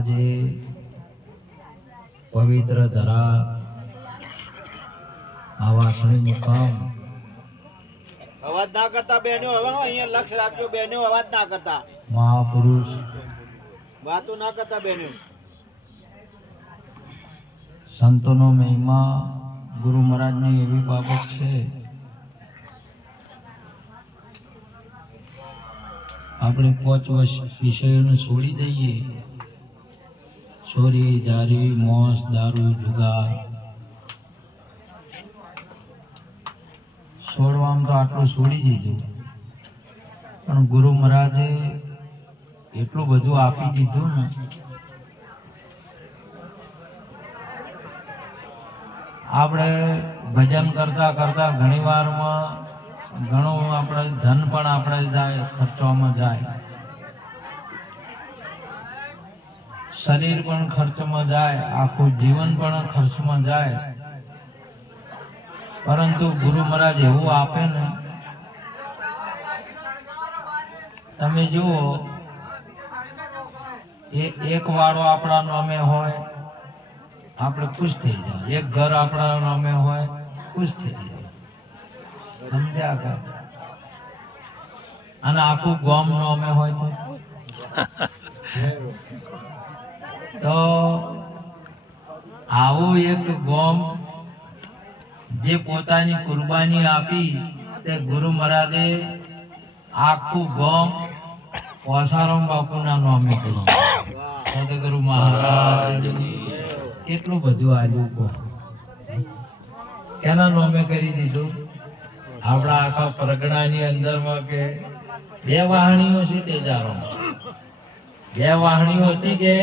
આજે પવિત્ર ધરા આવા શનિ મુકામ અવાજ ના કરતા બેનો, હવે અહીંયા લક્ષ રાખજો બેનો, અવાજ ના કરતા, મહાપુરુષ વાતો ના કરતા બેનો. સંતોનો મહિમા ગુરુ મહારાજની એવી બાબત છે, આપણે 5 વિષયોને છોડી દઈએ, ચોરી, જારી, મોસ, દારૂ, જુગાર, છોડવામાં તો આટલું છોડી દીધું, પણ ગુરુ મહારાજે એટલું બધું આપી દીધું ને, આપણે ભજન કરતા કરતા ઘણી વારમાં ઘણું આપણે ધન પણ આપણે જાય, ખર્ચવામાં જાય, શરીર પણ ખર્ચમાં જાય, આખું જીવન પણ ખર્ચમાં જાય, પરંતુ ગુરુ મહારાજ એવું આપે ને, તમે જુઓ એક વાળો આપણા નામે હોય આપણે ખુશ થઈ જાય, એક ઘર આપણા નામે હોય ખુશ થઈ જાય, સમજ્યા કે? અને આખું ગામ નામે હોય તો આવું એક ગામ જે પોતાની કુરબાની આપી તે ગુરુ મહારાજે આખું ગામ ઓસારામ બાપુના નામે કર્યું. સદગુરુ મહારાજની કેટલું બધું આવ્યું, કેના નામે કરી દીધું? આપણા આખા પરગણાની અંદરમાં કે 2 વાહણીઓ છે તેજારો, 2 વાહણીઓ હતી કે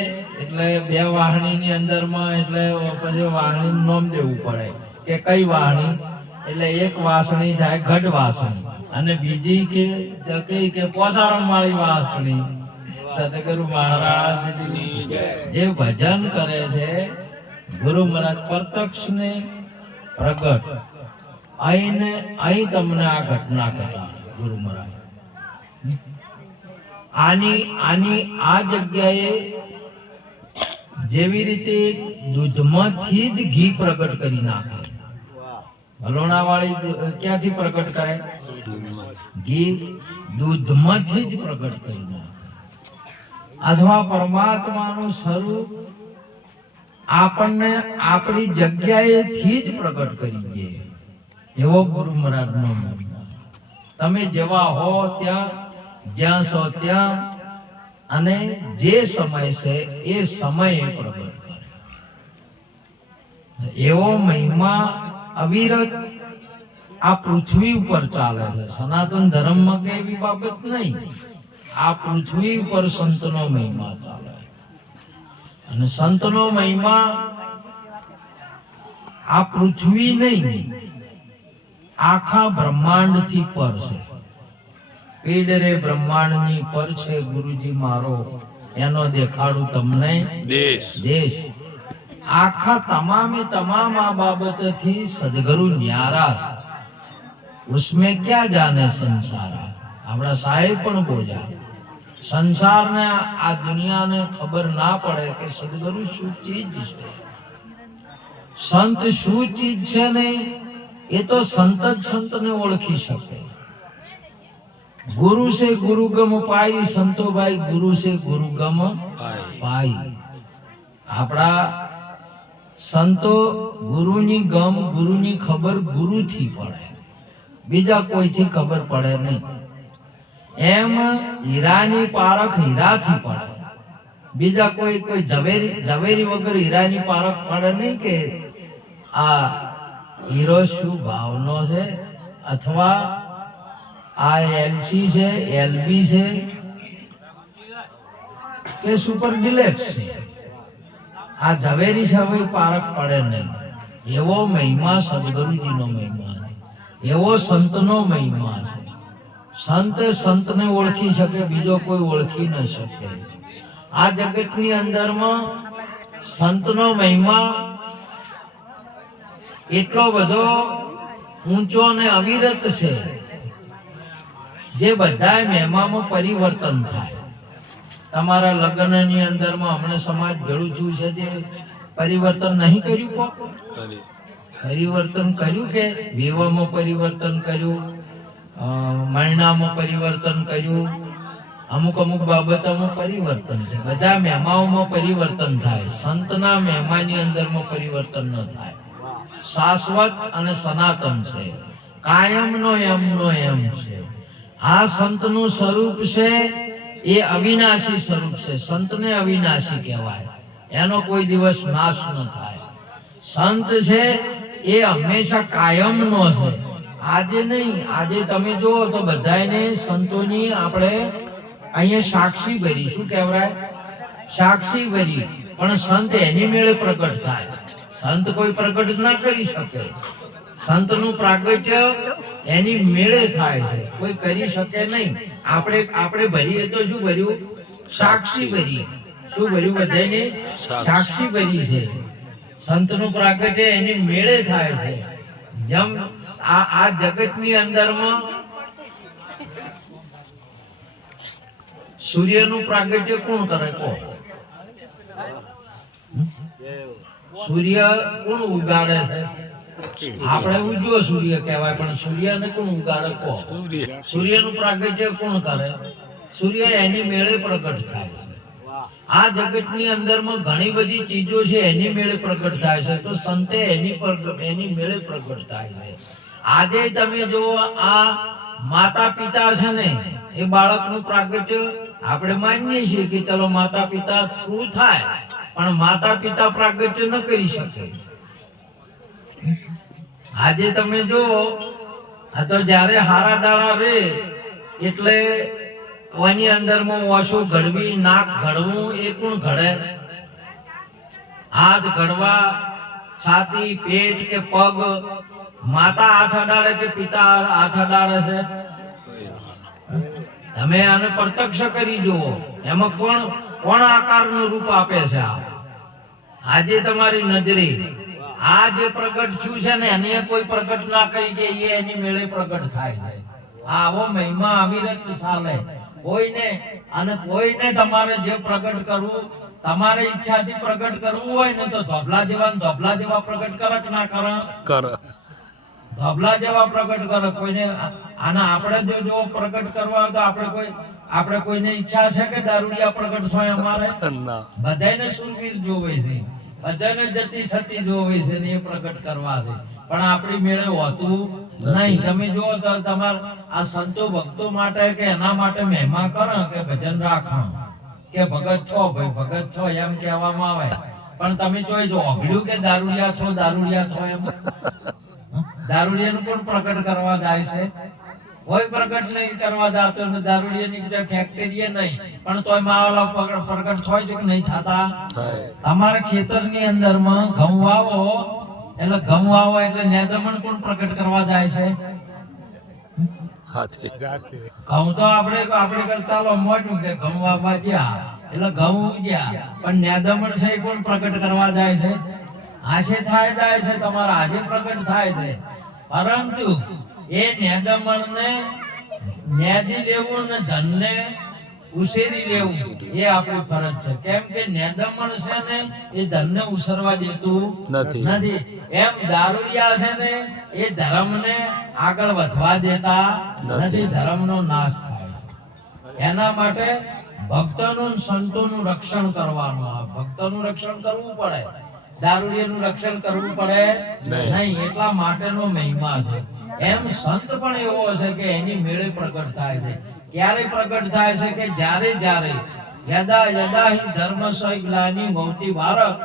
એટલે 2 વાહણીની અંદરમાં એટલે પછી વાહણીનું નામ દેવું પડે કે કઈ વાહણી, એટલે એક વાસણી થાય ગઢ વાસણી અને બીજી કે પોસારમ વાળી વાસણી. સદગુરુ મહારાજની જે ભજન કરે છે ગુરુ મહારાજ પ્રત્યક્ષ ને પ્રગટ અહીં તમને આ ઘટના કહેતા ગુરુ મહારાજ આની આ જગ્યાએ જેવી રીતે દૂધમાંથી જ ઘી પ્રગટ કરી નાખે. હલોણા વાળી ક્યાંથી પ્રગટ કરે? ઘી દૂધમાંથી જ પ્રગટ કરી નાખે. અથવા પરમાત્માનું સ્વરૂપ આપણને આપણી જગ્યાએથી જ પ્રગટ કરી દે, એવો ગુરુ મહારાજનો મહિમા. તમે જેવા હો ત્યાં, જ્યાં છો ત્યાં, અને જે સમય છે એ સમયે પ્રગટ કરે, એવો મહિમા અવિરત આ પૃથ્વી ઉપર ચાલે છે. સનાતન ધર્મમાં કે એવી બાબત નહીં, આ પૃથ્વી ઉપર સંતનો મહિમા ચાલે, અને સંતનો મહિમા આ પૃથ્વી નહીં આખા બ્રહ્માંડ થી પર છે. પેડરે બ્રહ્માંડની પર છે ગુરુજી મારો, એનો દેખાડું તમને દેશ. આખા તમામે તમામ આ બાબતથી સદગુરુ ન્યારા છે. ઉસમે ક્યાં જાને સંસારા, આપણા સાહેબ પણ બોલ્યા, સંસારને આ દુનિયાને ખબર ના પડે કે સદગુરુ શું ચીજ છે, સંત શું ચીજ છે ને એ તો સંત જ સંતને ઓળખી શકે. ગુરુ સે ગુરુગમ પાઈ, સંતો ભાઈ ગુરુ સે ગુરુગમ પાઈ. આપણા સંતો ગુરુની ગમ, ગુરુની ખબર ગુરુથી પડે, બીજા કોઈથી ખબર પડે નહીં. એમ હીરાની પારખ હીરાથી પડે, બીજા કોઈ ઝવેરી વગર હીરાની પારખ પડે નહીં કે આ હીરો શું ભાવનો છે, અથવા આ એલસી છે, એલબી છે કે સુપર ડિલેક્સ છે, આ ઝવેરી છે પારખ પડે નહીં. એવો મહિમા સદગુરુજીનો મહિમા છે, એવો સંતનો મહિમા છે. સંત સંતને ઓળખી શકે, બીજો કોઈ ઓળખી ન શકે. આ જગતની અંદરમાં સંતનો મહિમા એટલો બધો ઊંચો અને અવિરત છે, જે બધા મહિમામાં પરિવર્તન થાય. તમારા લગ્નની અંદરમાં હમણાં સમાજ ભેળું થયું છે તે પરિવર્તન નહીં કર્યું કો? પરિવર્તન કર્યું કે વિવાહમાં પરિવર્તન કર્યું, મરણામાં પરિવર્તન કર્યું, અમુક અમુક બાબતોમાં પરિવર્તન છે. બધા મહેમાઓમાં પરિવર્તન થાય, સંતના મહેમાની અંદરમાં પરિવર્તન ન થાય. શાશ્વત અને સનાતન છે, કાયમનો એમનો એમ છે. આ સંતનું સ્વરૂપ છે એ અવિનાશી સ્વરૂપ છે. સંતને અવિનાશી કહેવાય, એનો કોઈ દિવસ નાશ ન થાય. સંત છે એ હંમેશા કાયમનો છે. આજે નહીં, આજે તમે જુઓ તો બધાને સંતોની આપણે અહીંયા સાક્ષી ભરી, શું કહેવાય? સાક્ષી ભરી. પણ સંત એની મેળે પ્રગટ થાય. સંત કોઈ પ્રગટ ના કરી શકે. સંતનું પ્રાગટ્ય એની મેળે થાય છે, કોઈ કરી શકે નહીં. આપણે ભરીએ તો શું ભર્યું? સાક્ષી ભરી. શું ભર્યું? બધાને સાક્ષી ભરી છે. સંતનું પ્રાગટ્ય એની મેળે થાય છે. જેમ આ જગતની અંદરમાં સૂર્યનું પ્રાગટ્ય કોણ કરે? કો સૂર્ય કોણ ઉગાડે છે? આપણે ઉજવો સૂર્ય કહેવાય, પણ સૂર્યને કોણ ઉગાડે? કો સૂર્યનું પ્રાગટ્ય કોણ કરે? સૂર્ય એની મેળે પ્રગટ થાય છે. આ જગતની અંદરમાં ઘણી બધી ચીજો છે એની મેળે પ્રગટ થાય છે, તો સંતે એની મેળે પ્રગટ થાય છે. આજે તમે જો આ માતા પિતા છે ને, એ બાળકનું પ્રાગટ્ય આપણે માનીએ છીએ કે ચલો માતા પિતા થ્રુ થાય, પણ માતા પિતા પ્રાગટ્ય ન કરી શકે. આજે તમે જો આ તો જ્યારે હારા દાડા રે એટલે કોની અંદરમાં ઓછું ઘડવી, નાક ઘડવું, એ કોણ ઘડે? હાથ ઘડવા, છાતી, પેટ કે પગ, માતા હાથ અડાડે કે પિતા હાથ અડાડે છે? તમે આને પ્રત્યક્ષ કરી જુઓ, એમાં કોણ આકારનું રૂપ આપે છે? આજે તમારી નજરે આ જે પ્રગટ થયું છે ને, એને કોઈ પ્રગટ ના કરી કે એની મેળે પ્રગટ થાય છે. આવો મહિમા અવિરત ચાલે. કોઈને તમારે જે પ્રગટ કરવું, તમારે ઈચ્છાથી પ્રગટ કરવું હોય ને, તો ધોબલા જેવા પ્રગટ કરે કે ના કરે? ધોબલા જેવા પ્રગટ કરે. કોઈને આને આપણે જો પ્રગટ કરવા તો આપણે કોઈને ઈચ્છા છે કે દારૂડિયા પ્રગટ થાય? અમારે બધાને સુરવીર જોવે છે, બધાને જતી સતી જોવે છે ને, એ પ્રગટ કરવા છે. પણ આપણી મેળે હોતું નહીં. તમે જુઓ તો તમારા આ સંતો ભક્તો માટે કે એના માટે મહેમા કરો કે ભજન રાખો કે ભગત છો, ભાઈ ભગત છો એમ કહેવામાં આવે. પણ તમે જોઈ જો અભળ્યું કે દારૂડિયા છો એમ? દારૂડિયાનું પણ પ્રગટ કરવા જાય છે? કોઈ પ્રગટ નહીં કરવા જાતો. દારૂડિયાની ફેક્ટરી નહીં, પણ તોય માવાળા પ્રગટ થાય છે કે નહીં થતા? તમારા ખેતરની અંદરમાં ઘઉં વાવો એટલે નેદમણ કોણ પ્રગટ કરવા જાય છે? ઘઉં તો આપણે ચાલો મોટું કે ઘઉં વાવવા ગયા એટલે ઘઉં ઉગ્યા, પણ નેદમણ છે એ કોણ પ્રગટ કરવા જાય છે? આશે જાય છે, તમારા આજે પ્રગટ થાય છે. પરંતુ એ નેદમણને નેદી લેવું ને ધનને ઉછેરી લેવું એ આપણી ફરજ છે. કેમ કે નેદમણ છે ને એ ધનને ઉછરવા દેતું નથી. એમ દારૂડિયા છે ને એ ધર્મને આગળ વધવા દેતા નથી. ધર્મનો નાશ થાય છે. એના માટે ભક્તોનું સંતોનું રક્ષણ કરવાનું. ભક્તોનું રક્ષણ કરવું પડે, દારૂડિયાનું રક્ષણ કરવું પડે નહીં. એટલા માટેનો મહિમા છે. એમ સંત પણ એવો હશે કે એની મેળે પ્રગટ થાય છે. ક્યારે પ્રગટ થાય છે? કે જ્યારે યદા યદા હિ ધર્મસ્ય ગ્લાનિ ભવતિ ભારત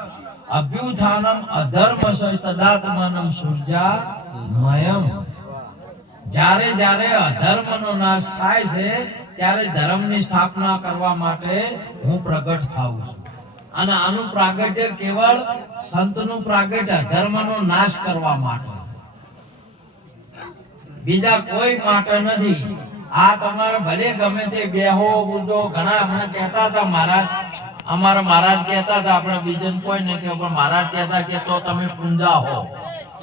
અભ્યુત્થાનમ અધર્મસ્ય તદાત્માનમ સૃજામયમ. જ્યારે અધર્મનો નાશ થાય છે ત્યારે ધર્મની સ્થાપના કરવા માટે હું પ્રગટ થાઉં છું. અને આનું પ્રાગટ્ય કેવળ સંતનું પ્રાગટ્ય અધર્મનો નાશ કરવા માટે, બીજા કોઈ માટે નથી. આ તમારે ભલે ગમે તે બેહો બુજો, ઘણા હમણાં કહેતા હતા મહારાજ, અમારા મહારાજ કહેતા હતા, આપણે બીજન કોઈ ને કે મહારાજ કહેતા કે તો તમે પૂંજા હો,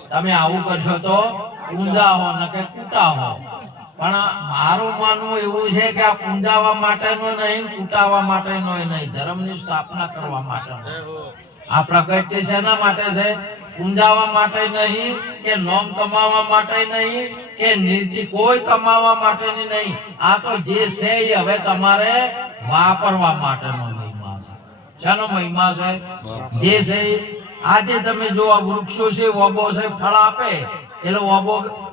તમે આવું કરશો તો પૂંજા હો ન કે કૂટા હો. પણ મારું માનવું એવું છે કે આ પૂંજાવા માટેનો નહીં, કૂટાવા માટેનો નહીં, ધર્મની સ્થાપના કરવા માટેનો. આ પ્રગટ્ય શેના માટે છે? પૂંજાવા માટે નહીં, કે નોમ કમાવા માટે નહીં, કે નીતિ કોઈ કમાવા માટેની નહીં. આ તો જે છે એ હવે તમારે વાપરવા માટેનો મહિમા છે. શાનો મહિમા છે? જે છે આજે તમે જો આ વૃક્ષો છે, ઓબો છે, ફળ આપે એટલે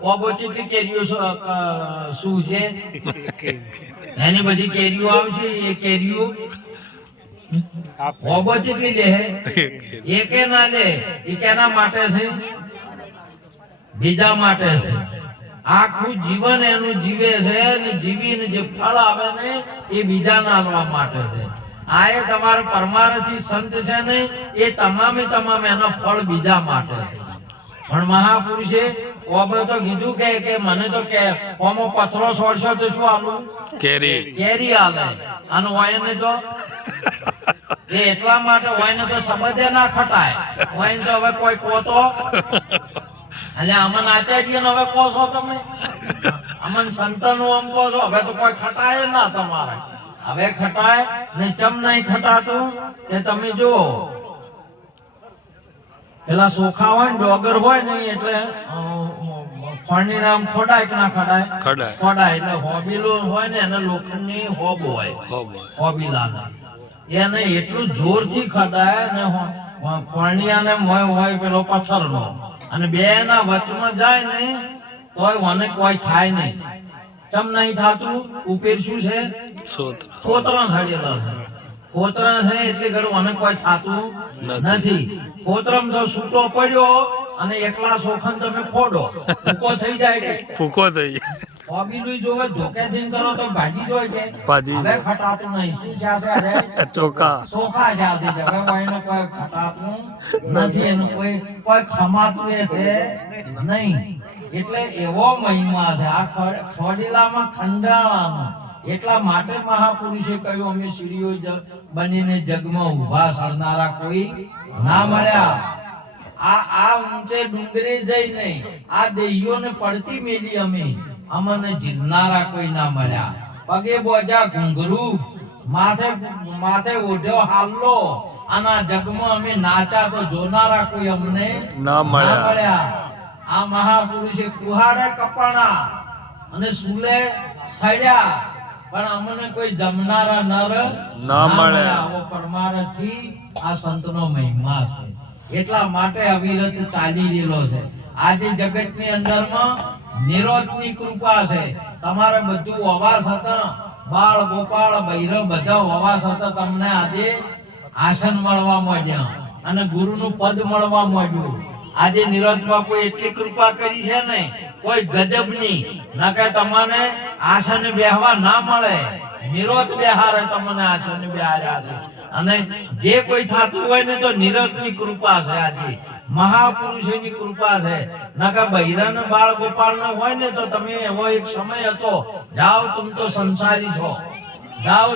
ઓબો કેટલી કેરીઓ શું છે એની બધી કેરીઓ આવશે. એ કેરીઓ ઓબો કેટલી લે? એકે ના લે. એ કેના માટે છે? બીજા માટે છે. આખું જીવન એનું જીવે છે ને જીવીને જે ફળ આવે ને એ બીજાને આલવા માટે છે. આ એ તમારો પરમાર્થી સંત છે ને એ તમામે તમામ એનો ફળ બીજા માટે છે. પણ મહાપુરુષે ઓબે તો કીધું કે મને તો કે ઓમો પથરો છોડશો તો શું આલું? કેરી આલે. અને ઓયને તો એ એટલા માટે ઓયને તો સંબંધે ના ખટાય. ઓયને તો હવે કોઈ કોતો એટલે અમન આચાર્ય હવે કહો છો તમે, અમન સંતનું આમ કહો છો, હવે તો કોઈ ખટાય ના તમારે. હવે ખટાય ને ચમ નહીં ખટાતું કે તમે જુઓ પેલા સોખા હોય ને ડોગર હોય ને એટલે ખોંડી નામ ખોડાય કે ના ખડાય? ખોડાય. એટલે હોબીલું હોય ને એને લોખંડની હોબ હોય, હોબીલા એને એટલું જોરથી ખડાય ને ખોંડિયાને હોય પેલો પથ્થરનો, અને બે ના વચમાં જાય ને તોય મને કોઈ થાય નહીં. ચમ નહીં થાતું? ઉપેર શું છે? ખોતરા સડેલા છે. ખોતરા છે એટલે ઘણું મને કોઈ થાતું નથી. ખોતરમ તો છૂટો પડ્યો અને એકલા સોખન તમે ખોડો, ફૂકો થઈ જાય કે ફૂકો થઈ જાય. હોબીલું જોવે ધોકે થઈને કરો તો ભાજી જોઈ કે હવે ખટાતું નહીં. શું છે? ચોખા ચોખા છે. હવે કોઈને કોઈ ખટાતું નથી, એનું કોઈ ખમાતું છે નહીં. એટલે એવો મહિમા છે આ ખોડીલામાં ખંડાવાનો. એટલા માટે મહાપુરુષે કહ્યું અમે સીડીઓ બનીને જગમાં ઉભા સરનારા કોઈ ના મળ્યા. આ ઊંચે ડુંગરે જઈને આ દેહીઓને પડતી મેલી અમે, અમને ઝીલનારા કોઈ ના મળ્યા. પગે બોજા ઘુંઘરું, માથે ઓઢ્યો હાલ્લો, અને આ જગમાં અમે નાચા તો જોનારા કોઈ અમને ના મળ્યા. આ મહાપુરુષે કુહાડે કપાણા અને સુલે સડ્યા, પણ અમને કોઈ જમનારા નર ના મળ્યા. આવો પરમાર્થી આ સંતનો મહિમા છે. એટલા માટે અવિરત ચાલી રહેલો છે. આજે જગતની અંદરમાં નિરોધની કૃપા છે. તમારે બધું હોવા છતાં બાળ ગોપાળ ભૈરવ બધા હોવા છતાં તમને આજે આસન મળવા માંડ્યા અને ગુરુનું પદ મળવા માંડ્યું. આજે નિરોધ બાપુ એટલી કૃપા કરી છે ને કોઈ ગજબની, નકે તમને આસન બેહવા ના મળે. નિરોધ બેહારે તમને આસન બેહાર્યા છે. અને જે કોઈ થાતું હોય ને તો નિરોધની કૃપા છે. આજે મહાપુરુષોની કૃપા છે. નકે બૈરાને બાળ ગોપાળનો હોય ને તો તમે એવો એક સમય હતો, જાઓ तुम તો સંસારી છો, જાઓ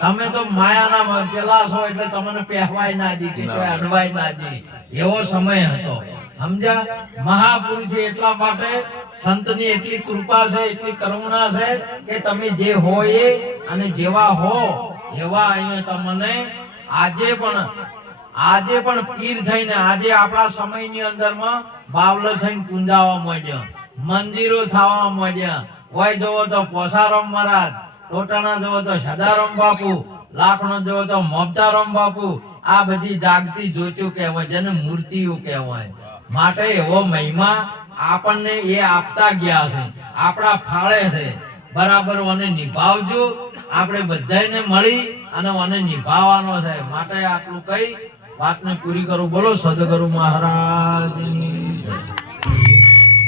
તમે તો માયાના પેલા છો એટલે તમને પહેવાય ના દી કે અડવાય ના દી, એવો સમય હતો. સમજ્યા? મહાપુરુષે એટલા માટે સંતની એટલી કૃપા છે, એટલી કરુણા છે કે તમે જે હોય અને જેવા હો એવા અહીંયા તમને આજે પણ પીર થઈને આજે આપણા સમયની અંદરમાં બાવલો થઈને પૂંજાવા માંડ્યા, મંદિરો થવા માંડ્યા. હોય જોવો તો પોસારામ મહારાજ, ટોટાણા જોવો તો સદારામ બાપુ, લાખણો જોવો તો મોબતારામ બાપુ. આ બધી જાગતી જોચું કહેવાય, જેને મૂર્તિઓ કહેવાય. માટે એવો મહિમા આપણને એ આપતા ગયા છે, આપણા ફાળે છે. બરાબર મને નિભાવજો. આપણે બધાને મળી અને મને નિભાવવાનો છે. માટે આટલું કઈ વાતને પૂરી કરું. બોલો સદગુરુ મહારાજની